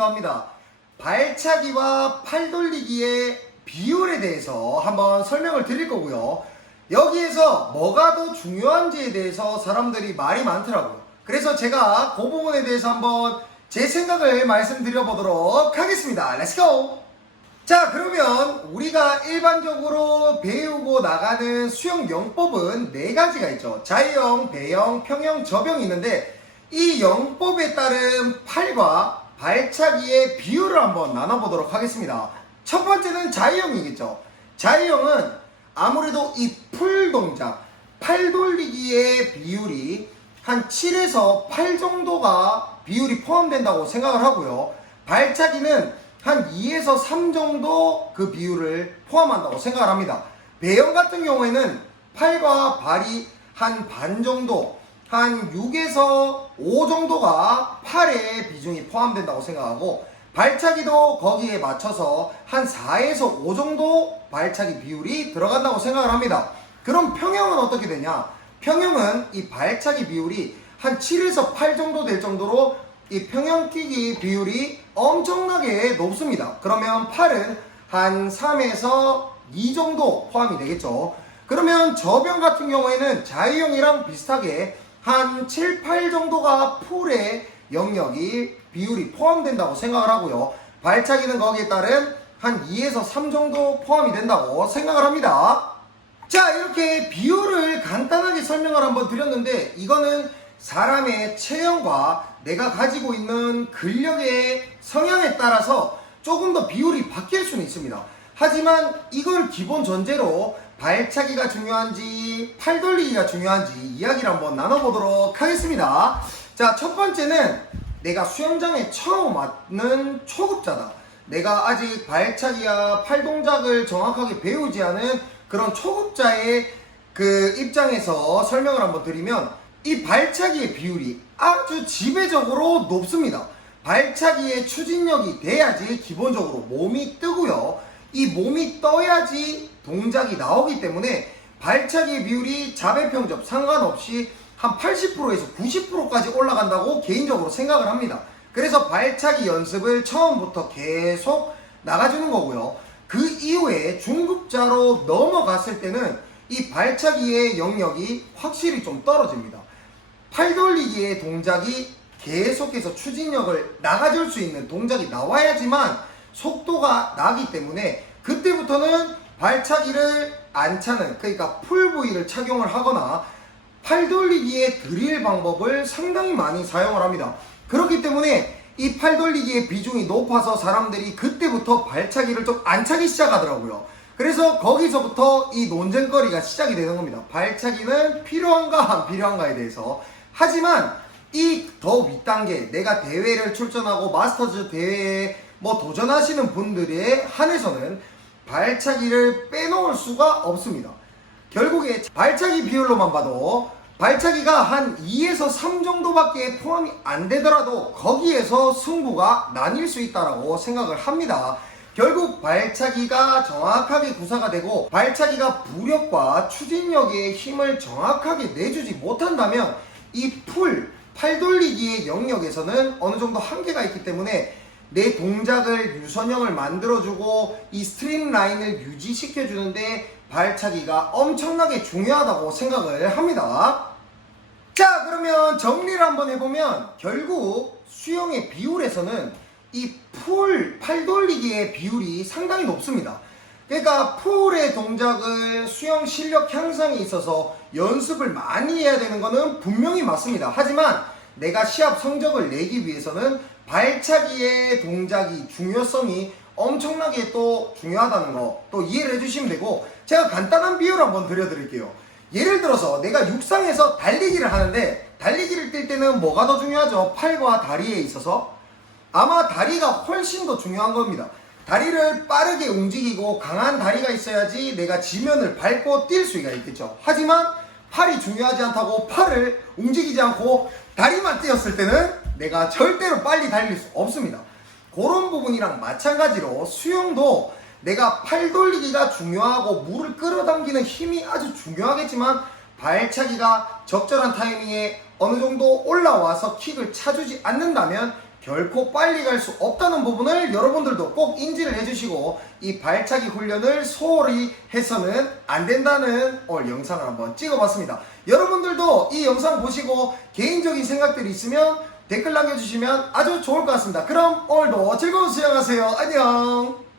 이기도 합니다. 발차기와 팔 돌리기의 비율에 대해서 한번 설명을 드릴 거고요. 여기에서 뭐가 더 중요한지에 대해서 사람들이 말이 많더라고요. 그래서 제가 그 부분에 대해서 한번 제 생각을 말씀드려 보도록 하겠습니다. 렛츠고! 자, 그러면 우리가 일반적으로 배우고 나가는 수영 영법은 4가지가 있죠. 자유형, 배영, 평영, 접영이 있는데 이 영법에 따른 팔과 발차기의 비율을 한번 나눠보도록 하겠습니다. 첫 번째는 자유형이겠죠. 자유형은 아무래도 이 풀 동작, 팔 돌리기의 비율이 한 7에서 8 정도가 비율이 포함된다고 생각을 하고요. 발차기는 한 2에서 3 정도 그 비율을 포함한다고 생각을 합니다. 배영 같은 경우에는 팔과 발이 한 반 정도, 한 6에서 5 정도가 팔의 비중이 포함된다고 생각하고, 발차기도 거기에 맞춰서 한 4에서 5 정도 발차기 비율이 들어간다고 생각을 합니다. 그럼 평영은 어떻게 되냐? 평영은 이 발차기 비율이 한 7에서 8 정도 될 정도로 이 평영뛰기 비율이 엄청나게 높습니다. 그러면 팔은 한 3에서 2 정도 포함이 되겠죠. 그러면 접영 같은 경우에는 자유형이랑 비슷하게 한 7, 8 정도가 풀의 영역이 비율이 포함된다고 생각을 하고요. 발차기는 거기에 따른 한 2에서 3 정도 포함이 된다고 생각을 합니다. 자, 이렇게 비율을 간단하게 설명을 한번 드렸는데 이거는 사람의 체형과 내가 가지고 있는 근력의 성향에 따라서 조금 더 비율이 바뀔 수는 있습니다. 하지만 이걸 기본 전제로 발차기가 중요한지 팔 돌리기가 중요한지 이야기를 한번 나눠보도록 하겠습니다. 자, 첫 번째는 내가 수영장에 처음 왔는 초급자다. 내가 아직 발차기와 팔 동작을 정확하게 배우지 않은 그런 초급자의 그 입장에서 설명을 한번 드리면 이 발차기의 비율이 아주 지배적으로 높습니다. 발차기의 추진력이 돼야지 기본적으로 몸이 뜨고요. 이 몸이 떠야지 동작이 나오기 때문에 발차기의 비율이 자배평접 상관없이 한 80%에서 90%까지 올라간다고 개인적으로 생각을 합니다. 그래서 발차기 연습을 처음부터 계속 나가주는 거고요. 그 이후에 중급자로 넘어갔을 때는 이 발차기의 영역이 확실히 좀 떨어집니다. 팔 돌리기의 동작이 계속해서 추진력을 나가줄 수 있는 동작이 나와야지만 속도가 나기 때문에 그때부터는 발차기를 안 차는, 그러니까 풀 부위를 착용을 하거나 팔 돌리기의 드릴 방법을 상당히 많이 사용을 합니다. 그렇기 때문에 이 팔 돌리기의 비중이 높아서 사람들이 그때부터 발차기를 좀 안 차기 시작하더라고요. 그래서 거기서부터 이 논쟁거리가 시작이 되는 겁니다. 발차기는 필요한가 안 필요한가에 대해서. 하지만 이 더 윗단계, 내가 대회를 출전하고 마스터즈 대회에 도전하시는 분들에 한해서는 발차기를 빼놓을 수가 없습니다. 결국에 발차기 비율로만 봐도 발차기가 한 2에서 3 정도밖에 포함이 안 되더라도 거기에서 승부가 나뉠 수 있다고 생각을 합니다. 결국 발차기가 정확하게 구사가 되고 발차기가 부력과 추진력의 힘을 정확하게 내주지 못한다면 이 팔 돌리기의 영역에서는 어느 정도 한계가 있기 때문에 내 동작을 유선형을 만들어주고 이 스트림 라인을 유지시켜주는데 발차기가 엄청나게 중요하다고 생각을 합니다. 자, 그러면 정리를 한번 해보면 결국 수영의 비율에서는 이 팔 돌리기의 비율이 상당히 높습니다. 그러니까 풀의 동작을 수영 실력 향상에 있어서 연습을 많이 해야 되는 거는 분명히 맞습니다. 하지만 내가 시합 성적을 내기 위해서는 발차기의 동작이 중요성이 엄청나게 또 중요하다는 거 또 이해를 해주시면 되고, 제가 간단한 비유를 한번 드려드릴게요. 예를 들어서 내가 육상에서 달리기를 하는데 달리기를 뛸 때는 뭐가 더 중요하죠? 팔과 다리에 있어서 아마 다리가 훨씬 더 중요한 겁니다. 다리를 빠르게 움직이고 강한 다리가 있어야지 내가 지면을 밟고 뛸 수가 있겠죠. 하지만 팔이 중요하지 않다고 팔을 움직이지 않고 다리만 뛰었을 때는 내가 절대로 빨리 달릴 수 없습니다. 그런 부분이랑 마찬가지로 수영도 내가 팔 돌리기가 중요하고 물을 끌어당기는 힘이 아주 중요하겠지만 발차기가 적절한 타이밍에 어느 정도 올라와서 킥을 차주지 않는다면 결코 빨리 갈 수 없다는 부분을 여러분들도 꼭 인지를 해주시고 이 발차기 훈련을 소홀히 해서는 안 된다는 오늘 영상을 한번 찍어봤습니다. 여러분들도 이 영상 보시고 개인적인 생각들이 있으면 댓글 남겨주시면 아주 좋을 것 같습니다. 그럼 오늘도 즐거운 수영하세요. 안녕.